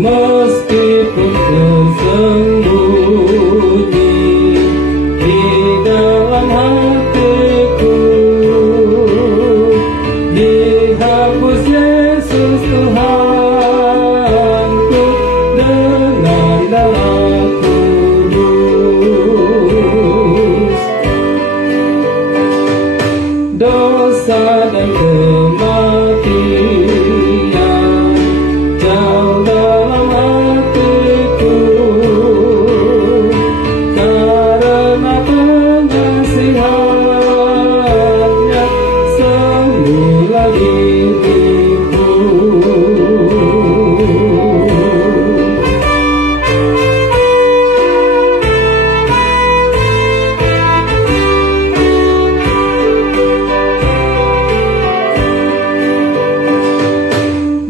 Meskipun tersembunyi di dalam hatiku, dihapus Yesus Tuhanku dengan darah kudus. Dosa dan kematian jauh dalam hatiku, karena pengasihannya semula diriku.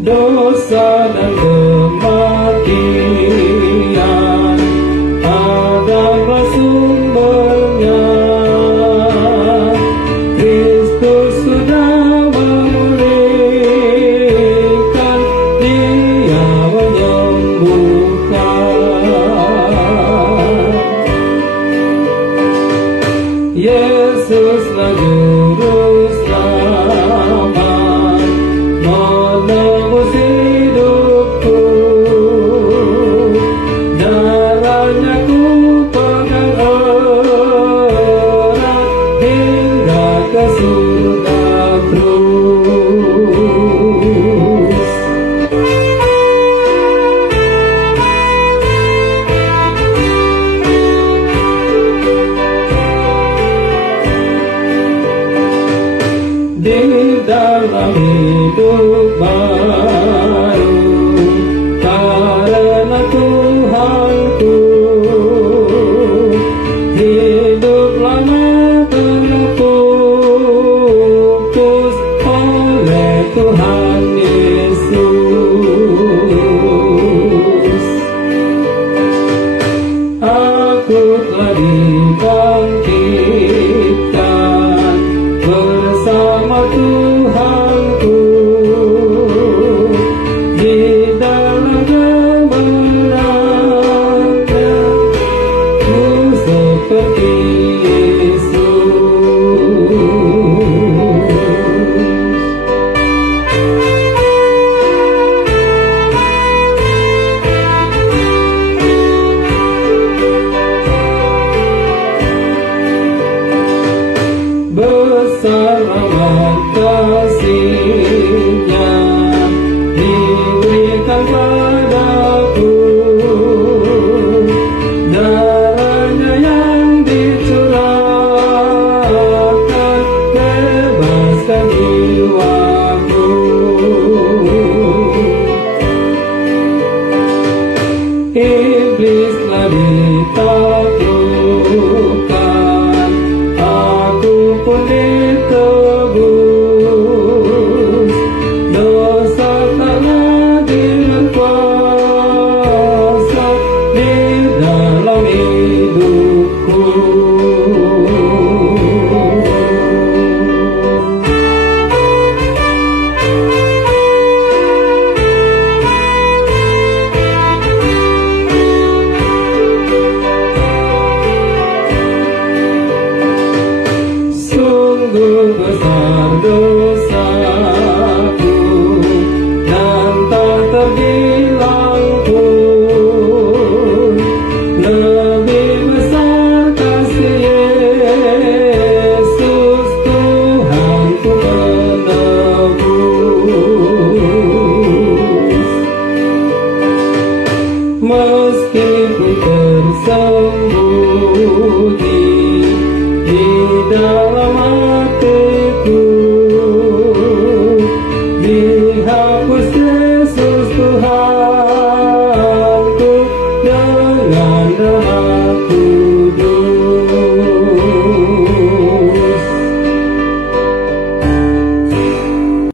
Dosa dan kematian adalah sumbernya. Kristus sudah memulihkan, Dia menyembuhkan. Yesuslah Juru Selamat, menebus hidupku. Darahnya ku pegang erat hingga ke surga terus. Di dalam hidup baru karena Tuhanku, hidup lama terputus oleh Tuhan Yesus.